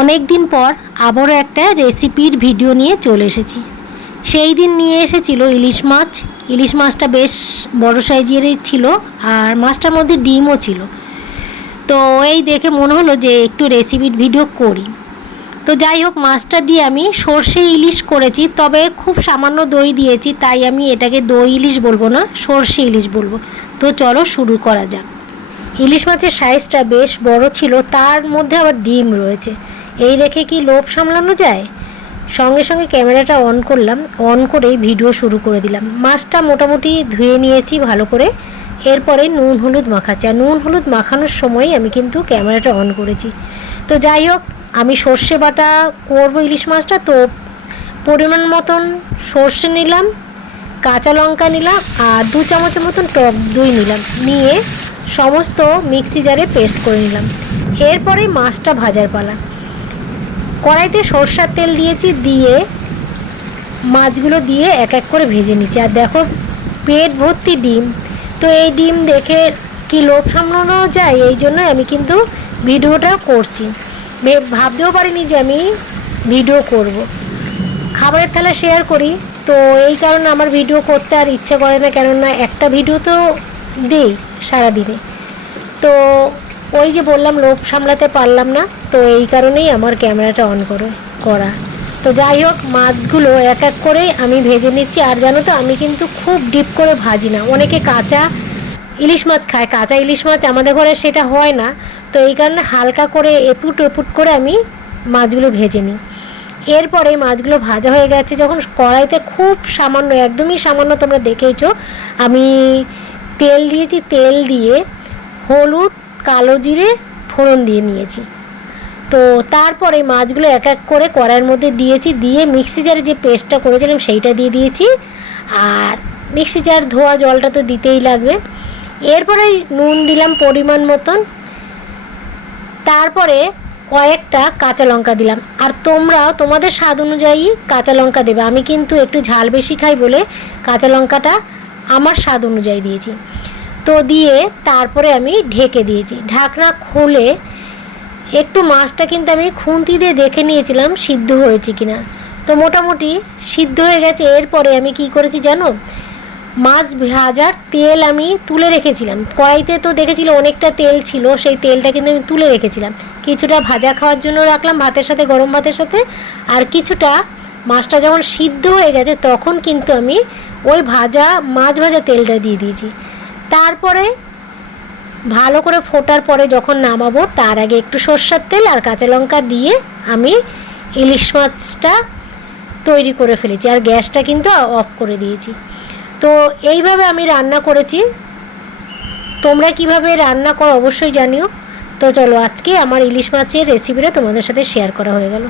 অনেক দিন পর আবারও একটা রেসিপির ভিডিও নিয়ে চলে এসেছি। সেই দিন নিয়ে এসেছিল ইলিশ মাছ। ইলিশ মাছটা বেশ বড় সাইজেরই ছিল, আর মাছটার মধ্যে ডিমও ছিল। তো এই দেখে মনে হলো যে একটু রেসিপির ভিডিও করি। তো যাই হোক, মাছটা দিয়ে আমি সর্ষে ইলিশ করেছি, তবে খুব সামান্য দই দিয়েছি, তাই আমি এটাকে দই ইলিশ বলবো না, সর্ষে ইলিশ বলবো। তো চলো শুরু করা যাক। ইলিশ মাছের সাইজটা বেশ বড় ছিল, তার মধ্যে আবার ডিম রয়েছে। এই দেখে কি লোভ সামলানো যায়? সঙ্গে সঙ্গে ক্যামেরাটা অন করলাম, অন করেই ভিডিও শুরু করে দিলাম। মাছটা মোটামুটি ধুয়ে নিয়েছি ভালো করে। এরপরে নুন হলুদ মাখাচ্ছি, আর নুন হলুদ মাখানোর সময় আমি কিন্তু ক্যামেরাটা অন করেছি। তো যাই হোক, আমি সর্ষে বাটা করবো ইলিশ মাছটা, তো পরিমাণ মতন সর্ষে নিলাম, কাঁচা লঙ্কা নিলাম, আর 2 চামচের মতন টক দই নিলাম, নিয়ে সমস্ত মিক্সি জারে পেস্ট করে নিলাম। এরপরে মাছটা ভাজার পালা। কড়াইতে সরষের তেল দিয়েছি, দিয়ে মাছগুলো দিয়ে এক এক করে ভেজে নিচ্ছি। আর দেখো, পেট ভর্তি ডিম। তো এই ডিম দেখে কি লোভ সামলানো যায়, এই জন্যই আমি কিন্তু ভিডিওটা করছি। ভাবতেও পারিনি যে আমি ভিডিও করব। খাবারের থালা শেয়ার করি, তো এই কারণে আমার ভিডিও করতে আর ইচ্ছে করে না, কেননা একটা ভিডিও তো দেই সারাদিনে। তো ওই যে বললাম, লোভ সামলাতে পারলাম না, তো এই কারণেই আমার ক্যামেরাটা অন করা। তো যাই হোক, মাছগুলো এক এক করেই আমি ভেজে নিচ্ছি। আর জানো তো, আমি কিন্তু খুব ডিপ করে ভাজি না। অনেকে কাঁচা ইলিশ মাছ খায়, কাঁচা ইলিশ মাছ আমাদের ঘরে সেটা হয় না। তো এই কারণে হালকা করে এপুট এপুট করে আমি মাছগুলো ভেজে নিই। এরপরে মাছগুলো ভাজা হয়ে গেছে যখন, কড়াইতে খুব সামান্য, একদমই সামান্য, তোমরা দেখেইছো, আমি তেল দিয়েছি। তেল দিয়ে হলুদ, কালো জিরে ফোড়ন দিয়ে নিয়েছি। তো তারপরে মাছগুলো এক এক করে কড়াইয়ের মধ্যে দিয়েছি, দিয়ে মিক্সি জারে যে পেস্টটা করেছিলাম সেইটা দিয়ে দিয়েছি। আর মিক্সি জার ধোয়া জলটা তো দিতেই লাগবে। এরপরে নুন দিলাম পরিমাণ মতন, তারপরে কয়েকটা কাঁচা লঙ্কা দিলাম। আর তোমরাও তোমাদের স্বাদ অনুযায়ী কাঁচা লঙ্কা দেবে। আমি কিন্তু একটু ঝাল বেশি খাই বলে কাঁচা লঙ্কাটা আমার স্বাদ অনুযায়ী দিয়েছি। তো দিয়ে তারপরে আমি ঢেকে দিয়েছি। ঢাকনা খুলে একটু মাছটা কিন্তু আমি খুন্তি দিয়ে দেখে নিয়েছিলাম সিদ্ধ হয়েছে কিনা। তো মোটামুটি সিদ্ধ হয়ে গেছে। এরপরে আমি কি করেছি জানো, মাছ ভাজার তেল আমি তুলে রেখেছিলাম। কড়াইতে তো দেখেছিল অনেকটা তেল ছিল, সেই তেলটা কিন্তু আমি তুলে রেখেছিলাম। কিছুটা ভাজা খাওয়ার জন্য রাখলাম ভাতের সাথে, গরম ভাতের সাথে। আর কিছুটা মাছটা যখন সিদ্ধ হয়ে গেছে তখন কিন্তু আমি ওই মাছ ভাজা তেলটা দিয়ে দিয়েছি। তারপরে ভালো করে ফোটার পরে যখন নামাবো, তার আগে একটু সরষের তেল আর কাঁচা লঙ্কা দিয়ে আমি ইলিশ মাছটা তৈরি করে ফেলেছি। আর গ্যাসটা কিন্তু অফ করে দিয়েছি। তো এইভাবে আমি রান্না করেছি। তোমরা কিভাবে রান্না করো অবশ্যই জানিও। তো চলো, আজকে আমার ইলিশ মাছের রেসিপিটা তোমাদের সাথে শেয়ার করা হয়ে গেল।